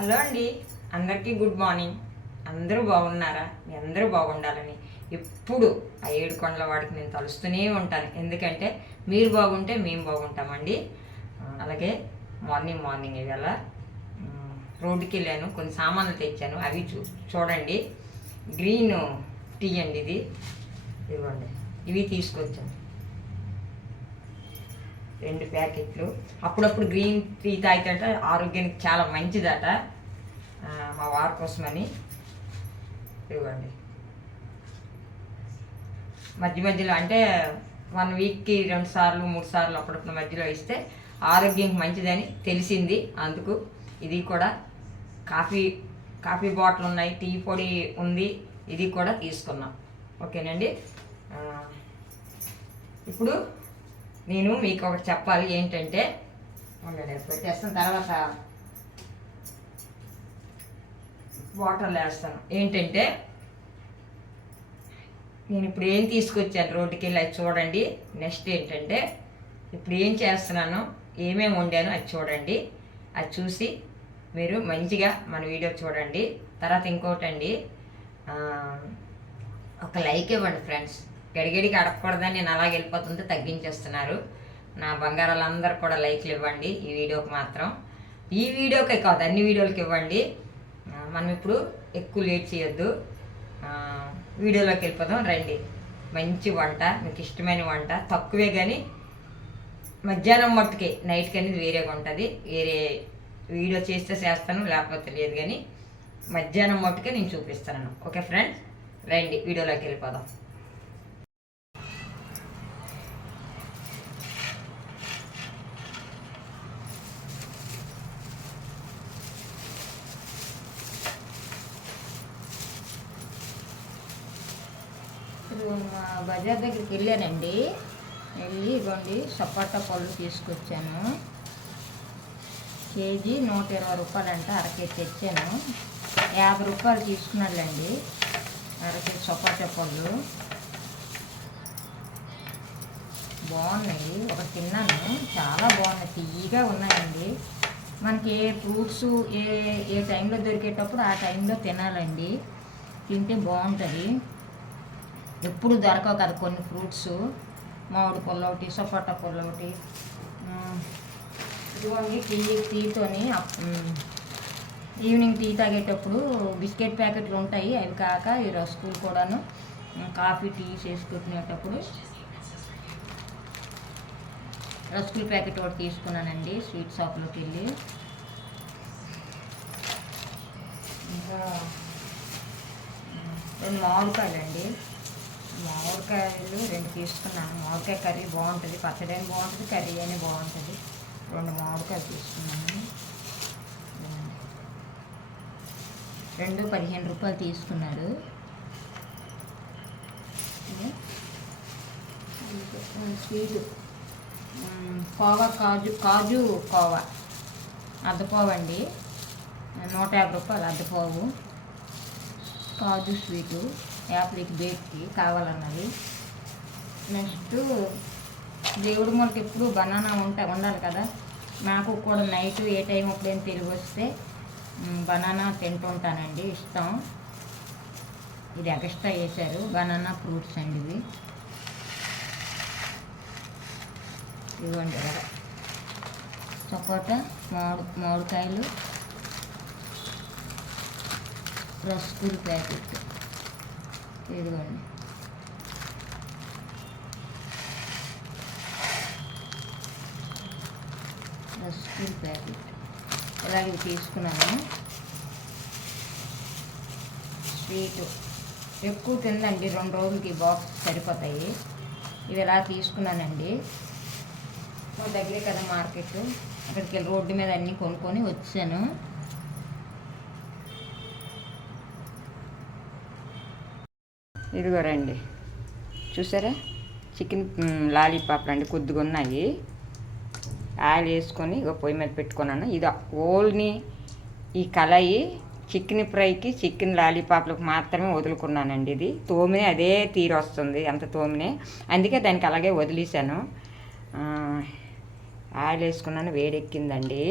Hello అండి. అందరికీ good morning. అందరూ బాగున్నారా? మీ అందరూ బాగుండాలని ఎప్పుడు ఆ ఏడు కొండల వాడికి నేను తలుస్తూనే ఉంటాను. ఎందుకంటే మీరు బాగుంటే మేము బాగుంటామండి. అలాగే మార్నింగ్ మార్నింగ్ ఇవాళ రోడ్డుకి వెళ్ళాను. కొన్ని సామాన్లు తెచ్చాను. అవి చూ చూడండి. గ్రీన్ టీ అండి ఇది. ఇవ్వండి ఇవి తీసుకొచ్చాను. రెండు ప్యాకెట్లు. అప్పుడప్పుడు గ్రీన్ టీ తాగితే ఆరోగ్యానికి చాలా మంచిదట. మా వారి కోసమని. ఇవ్వండి. మధ్య మధ్యలో అంటే వన్ వీక్కి రెండు సార్లు మూడు సార్లు అప్పుడప్పుడు మధ్యలో ఇస్తే ఆరోగ్యానికి మంచిదని తెలిసింది అందుకు. ఇది కూడా కాఫీ కాఫీ బాటిల్ ఉన్నాయి టీ పొడి ఉంది ఇది కూడా తీసుకున్నాం. ఓకేనండి? ఇప్పుడు నేను మీకు ఒకటి చెప్పాలి ఏంటంటే పెట్టేస్తాను తర్వాత వాటర్ వేస్తాను. ఏంటంటే నేను ఇప్పుడు ఏం తీసుకొచ్చాను రోడ్డుకి వెళ్ళి అది చూడండి. నెక్స్ట్ ఏంటంటే ఇప్పుడు ఏం చేస్తున్నాను ఏమేమి వండాను అది చూడండి. అది చూసి మీరు మంచిగా మన వీడియో చూడండి. తర్వాత ఇంకోటండి ఒక లైక్ ఇవ్వండి ఫ్రెండ్స్. గడిగడికి అడగకూడదని నేను అలాగే వెళ్ళిపోతుంటే తగ్గించేస్తున్నారు. నా బంగారాలందరూ కూడా లైక్లు ఇవ్వండి ఈ వీడియోకి మాత్రం. ఈ వీడియోకే కాదు అన్ని వీడియోలకి ఇవ్వండి. మనం ఇప్పుడు ఎక్కువ లేట్ చేయొద్దు. వీడియోలోకి వెళ్ళిపోదాం రండి. మంచి వంట మీకు ఇష్టమైన వంట. తక్కువే కానీ మధ్యాహ్నం మట్టుకి నైట్కి అనేది వేరేగా ఉంటుంది. వేరే వీడియో చేస్తే చేస్తాను లేకపోతే లేదు కానీ మధ్యాహ్నం మట్టుకే నేను చూపిస్తాను. ఓకే ఫ్రెండ్స్ రండి వీడియోలోకి వెళ్ళిపోదాం. బజార్ దగ్గరికి వెళ్ళానండి. వెళ్ళి ఇవ్వండి సపోటా పళ్ళు తీసుకొచ్చాను. కేజీ నూట ఇరవై రూపాయలంట అర కేజీ తెచ్చాను. యాభై రూపాయలు తీసుకున్నాళ్ళండి అర కేజీ సపోటా పళ్ళు. బాగున్నాయి ఒకటి తిన్నాను. చాలా బాగున్నాయి తీయగా ఉన్నాయండి. మనకి ఏ ఫ్రూట్స్ ఏ ఏ టైంలో దొరికేటప్పుడు ఆ టైంలో తినాలండి. తింటే బాగుంటుంది. ఎప్పుడు దొరకవు కదా కొన్ని ఫ్రూట్స్. మామిడి పళ్ళు ఒకటి సపోటా పళ్ళు ఒకటి. ఇదిగోండి టీ టీతోని ఈవినింగ్ టీ తాగేటప్పుడు బిస్కెట్ ప్యాకెట్లు ఉంటాయి. అవి కాక ఈ రస్కులు కూడాను కాఫీ టీ చేసుకునేటప్పుడు రస్కుల ప్యాకెట్ ఒకటి తీసుకున్నానండి స్వీట్ షాప్లోకి వెళ్ళి. ఇంకా ఉమ్, రెండు మామిడికాయలండి. మామిడికాయలు రెండు తీసుకున్నాను. మామిడికాయ కర్రీ బాగుంటుంది. పచ్చడి అయినా బాగుంటుంది కర్రీ అయినా బాగుంటుంది. రెండు మామిడికాయలు తీసుకున్నాను. రెండు పదిహేను రూపాయలు తీసుకున్నాడు స్వీట్. స్వీటు కోవా కాజు కాజు కోవా. అద్దపోవండి నూట యాభై రూపాయలు అద్దపోవు. కాజు స్వీటు. యాప్లిక్ బేట్కి కావాలన్నది. నెక్స్ట్ దేవుడు మనకి ఎప్పుడు బనానా ఉంటా ఉండాలి కదా. నాకు కూడా నైట్ ఏ టైం ఎప్పుడైనా తిరిగి వస్తే బనానా తింటుంటానండి ఇష్టం. ఇది ఎక్స్ట్రా వేశారు బనానా ఫ్రూట్స్ అండి ఇవి. ఇవ్వండి కదా సపోటా మామిడి మామిడికాయలు రస్కుల్ ప్యాకెట్. ఇదిగోండి. Steel packet. ఇలాగే తీసుకున్నాను. స్వీట్. ఎక్కువ తిందండి రెండు రోజులకి బాక్స్ సరిపోతాయి. ఇవి ఇలా తీసుకున్నానండి. మా దగ్గరే కదా మార్కెట్. అక్కడికి వెళ్ళి రోడ్డు మీద అన్నీ కొనుక్కొని వచ్చాను. ఇదిగో రండి. చూసారా? చికెన్ లాలీపాప్లు అండి కొద్దిగా ఉన్నాయి. ఆయిల్ వేసుకొని ఇగో పొయ్యి మీద పెట్టుకున్నాను. ఇది ఓల్ని ఈ కళాయి చికెన్ ఫ్రైకి చికెన్ లాలీపాప్లకు మాత్రమే వదులుకున్నానండి ఇది. తోమినే అదే తీరు వస్తుంది అంత తోమినే అందుకే దానికి అలాగే వదిలేశాను. ఆయిల్ వేసుకున్నాను వేడెక్కిందండి.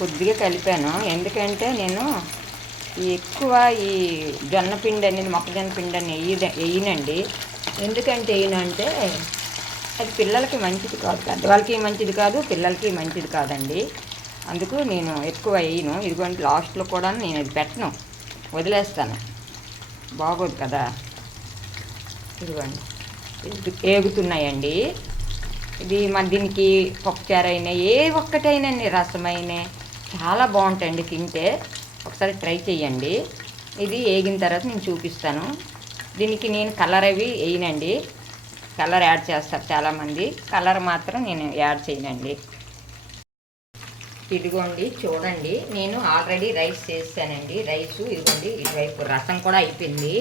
కొద్దిగా కలిపాను. ఎందుకంటే నేను ఎక్కువ ఈ జొన్న పిండి అనేది మొక్కజొన్న పిండి అని వేయనండి. ఎందుకంటే వేయనంటే అది పిల్లలకి మంచిది కాదు. పెద్దవాళ్ళకి మంచిది కాదు పిల్లలకి మంచిది కాదండి. అందుకు నేను ఎక్కువ వేయను. ఇదిగోండి లాస్ట్లో కూడా నేను ఇది పెట్టను. వదిలేస్తాను. బాగోదు కదా. ఇదిగోండి. ఏగుతున్నాయండి. ఇది మన దీనికి పప్పుచారైనా ఏ ఒక్కటైనా రసమైన. చాలా బాగుంటాయండి తింటే. ఒకసారి ట్రై చేయండి ఇది వేగిన తర్వాత నేను చూపిస్తాను. దీనికి నేను కలర్ అవి వేయనండి. కలర్ యాడ్ చేస్తారు చాలామంది. కలర్ మాత్రం నేను యాడ్ చేయనండి. ఇదిగోండి చూడండి. నేను ఆల్రెడీ రైస్ చేస్తానండి. రైస్ ఇదిగోండి ఇటువైపు రసం కూడా అయిపోయింది.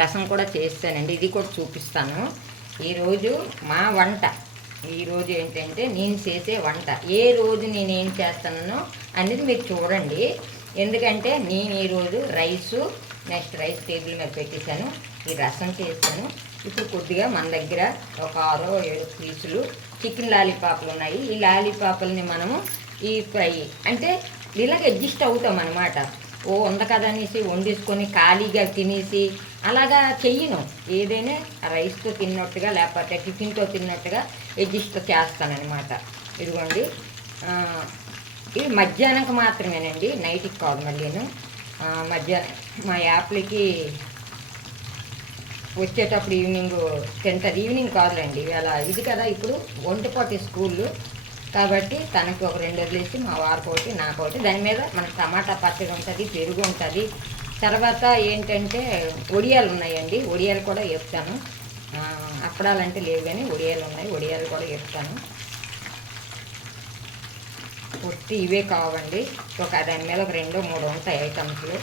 రసం కూడా చేస్తానండి. ఇది కూడా చూపిస్తాను. ఈరోజు మా వంట. ఈరోజు ఏంటంటే నేను చేసే వంట. ఏ రోజు నేను ఏం చేస్తానో అనేది మీరు చూడండి. ఎందుకంటే నేను ఈరోజు రైసు నెక్స్ట్ రైస్ టేబుల్ మీద పెట్టేశాను. ఈ రసం చేస్తాను ఇప్పుడు కొద్దిగా మన దగ్గర ఒక ఆరో ఏడు పీసులు చికెన్ లాలీపాపులు ఉన్నాయి. ఈ లాలీపాపుల్ని మనము ఈ ఫ్రై అంటే ఇలాగ అడ్జస్ట్ అవుతాం అనమాట ఓ వంద కదా అనేసి వండేసుకొని ఖాళీగా తినేసి అలాగా చెయ్యను. ఏదైనా రైస్తో తిన్నట్టుగా లేకపోతే టిఫిన్తో తిన్నట్టుగా అడ్జస్ట్ చేస్తానన్నమాట. ఇదిగోండి. ఇది ఇవి మధ్యాహ్నంకి మాత్రమేనండి నైట్కి కాదు మళ్ళీను. నేను మధ్యాహ్నం మా యాప్లకి వచ్చేటప్పుడు ఈవినింగ్ తింటుంది ఈవినింగ్ కాదులేండి ఇవాళ ఇది కదా ఇప్పుడు ఒంటిపోటీ స్కూళ్ళు కాబట్టి తనకి ఒక రెండు వదిలేసి మా వారికి ఒకటి నాకు ఒకటి దాని మీద మనకు టమాటా పచ్చడి ఉంటుంది పెరుగు ఉంటుంది తర్వాత ఏంటంటే ఒడియాలు ఉన్నాయండి. ఒడియాలు కూడా చెప్తాను అప్పడాలంటే లేవు కానీ ఒడియాలు ఉన్నాయి. ఒడియాలు కూడా చెప్తాను పొట్టి ఇవే కావండి. ఒక దాని మీద ఒక రెండో మూడు ఉంటాయి ఐటమ్స్లు.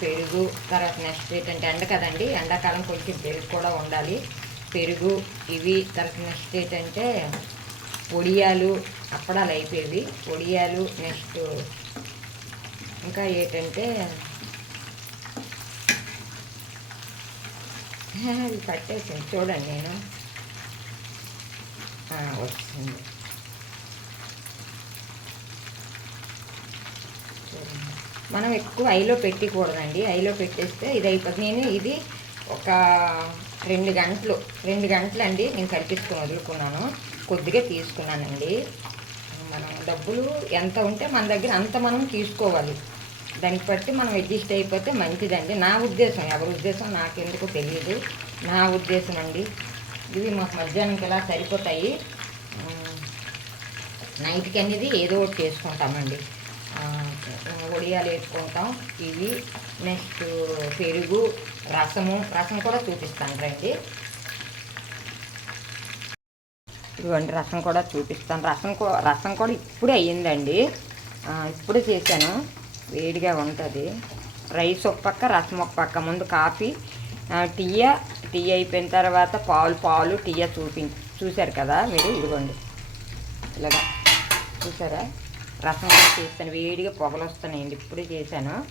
పెరుగు తర్వాత నెక్స్ట్ ఏంటంటే ఎండ కదండి. ఎండాకాలం కొంచెం పెరుగు కూడా ఉండాలి. పెరుగు ఇవి తర్వాత నెక్స్ట్ ఏంటంటే ఒడియాలు అప్పడాలు అయిపోయేవి. ఒడియాలు నెక్స్ట్ ఇంకా ఏంటంటే అది కట్టేసాను చూడండి నేను. వచ్చింది. మనం ఎక్కువ ఐలో పెట్టకూడదండి. ఐలో పెట్టేస్తే ఇది అయిపోతుంది నేను ఇది ఒక రెండు గంటలు రెండు గంటలు అండి నేను కల్పించుకొని వదులుకున్నాను. కొద్దిగా తీసుకున్నానండి. మనం డబ్బులు ఎంత ఉంటే మన దగ్గర అంత మనం తీసుకోవాలి. దానికి బట్టి మనం అడ్జస్ట్ అయిపోతే మంచిదండి. నా ఉద్దేశం ఎవరి ఉద్దేశం నాకెందుకు తెలియదు నా ఉద్దేశం అండి. ఇవి మాకు మధ్యాహ్నంకి ఇలా సరిపోతాయి? నైట్కి అనేది ఏదో ఒకటి చేసుకుంటామండి. ఆ, వడియాలు వేసుకుంటాం. ఇవి నెక్స్ట్ పెరుగు రసము రసం కూడా చూపిస్తాను రండి. ఇదిగోండి రసం కూడా చూపిస్తాను. రసం రసం కూడా ఇప్పుడే అయ్యిందండి. ఇప్పుడే చేశాను. వేడిగా ఉంటుంది. రైస్ ఒక పక్క రసం ఒక పక్క. ముందు కాఫీ టీయా టీయ? టీ అయిపోయిన తర్వాత పాలు పాలు టీయ చూపి చూశారు కదా మీరు? ఇదిగోండి. ఇలాగా. చూసారా రసం చేస్తాను. వేడిగా పొగలు వస్తున్నాయండి ఇప్పుడే చేశాను.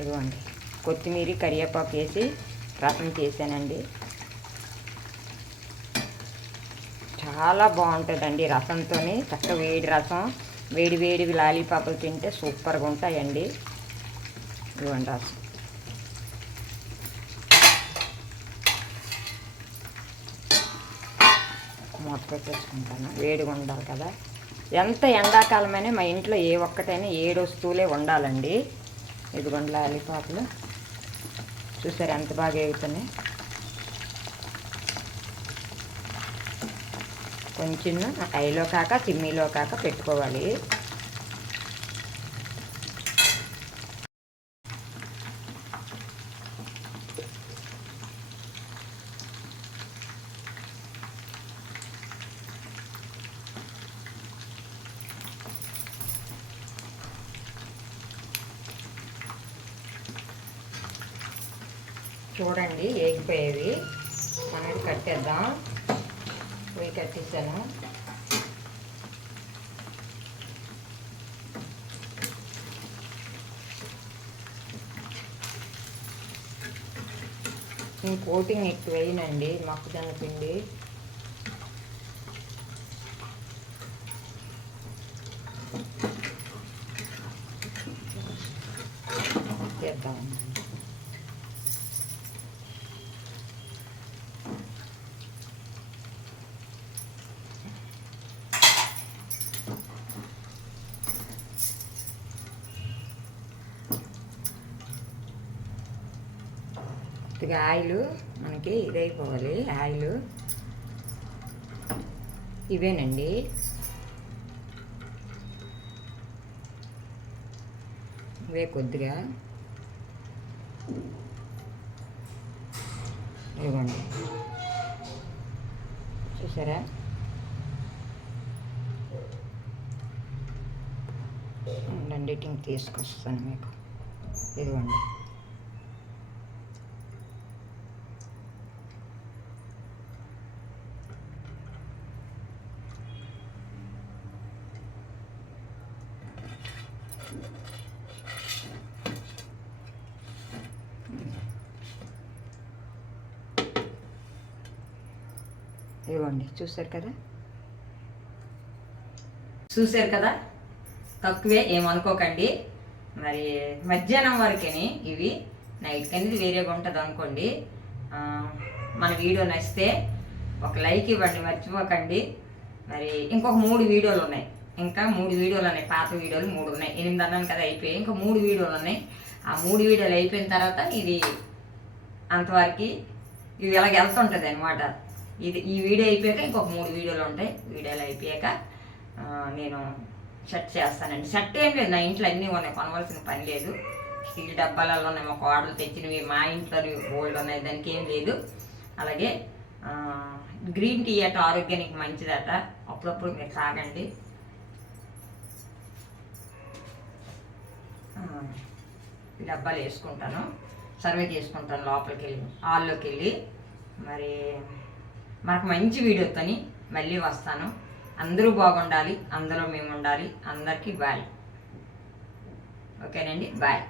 ఇదిగోండి. కొత్తిమీర కరివేపాకు వేసి రసం చేశానండి. చాలా బాగుంటుందండి రసంతో చక్క వేడి రసం. వేడి వేడివి లాలీపాపులు తింటే సూపర్గా ఉంటాయండి. ఇవ్వండి రసం మూత పెట్టేసుకుంటాను. వేడిగా ఉండాలి కదా. ఎంత ఎండాకాలమైనా మా ఇంట్లో ఏ ఒక్కటైనా ఏడు వస్తువులే ఉండాలండి ఇదిగోండి లాలీపాపులు. చూసారు ఎంత బాగా ఎగుతున్నాయి కొంచెం ఐలో కాక సిమ్మిలో కాక పెట్టుకోవాలి. చూడండి ఏగిపోయేవి. మనం కట్టేద్దాం. పొయ్యి కట్టించాను నేను కోటింగ్ ఎక్కువ వేయనండి మొక్కజొన్న పిండి. చేద్దామండి ఇంకా ఆయిల్ మనకి ఇదైపోవాలి ఆయిల్. ఇవేనండి. ఇవే కొద్దిగా. ఇవ్వండి చూసారా? రెండింటిని తీసుకొస్తాను మీకు. ఇదిగోండి. ఇవ్వండి చూసారు కదా? చూసారు కదా? తక్కువే ఏమనుకోకండి. మరి మధ్యాహ్నం వరకేని ఇవి. నైట్ అనేది వేరేగా ఉంటుంది అనుకోండి. మన వీడియో నచ్చితే ఒక లైక్ ఇవ్వండి మర్చిపోకండి. మరి ఇంకొక మూడు వీడియోలు ఉన్నాయి. ఇంకా మూడు వీడియోలు ఉన్నాయి. పాత వీడియోలు మూడు ఉన్నాయి. ఎనిమిది అన్నాను కదా అయిపోయాయి. ఇంకా మూడు వీడియోలు ఉన్నాయి. ఆ మూడు వీడియోలు అయిపోయిన తర్వాత ఇది అంతవరకు ఇది ఇలాగ వెళ్తుంటుంది అనమాట ఇది ఈ వీడియో అయిపోయాక ఇంకొక మూడు వీడియోలు ఉంటాయి. వీడియోలు అయిపోయాక నేను షర్ట్ చేస్తానండి. షర్ట్ ఏం లేదు నా ఇంట్లో అన్నీ ఉన్నాయి కొనవలసిన పని లేదు. స్టీల్ డబ్బాలలో ఉన్నాయి మా కోడలు తెచ్చినవి మా ఇంట్లో గోల్డ్ ఉన్నాయి దానికి ఏం లేదు. అలాగే గ్రీన్ టీ అట ఆరోగ్యానికి మంచిదట. అప్పుడప్పుడు మీరు తాగండి. డబ్బాలు వేసుకుంటాను. సర్వే చేసుకుంటాను లోపలికి వెళ్ళి హాల్లోకి వెళ్ళి. మరి మనకు మంచి వీడియోతోని మళ్ళీ వస్తాను. అందరూ బాగుండాలి అందరూ మేము ఉండాలి అందరికీ బాయ్ ఓకేనండి బాయ్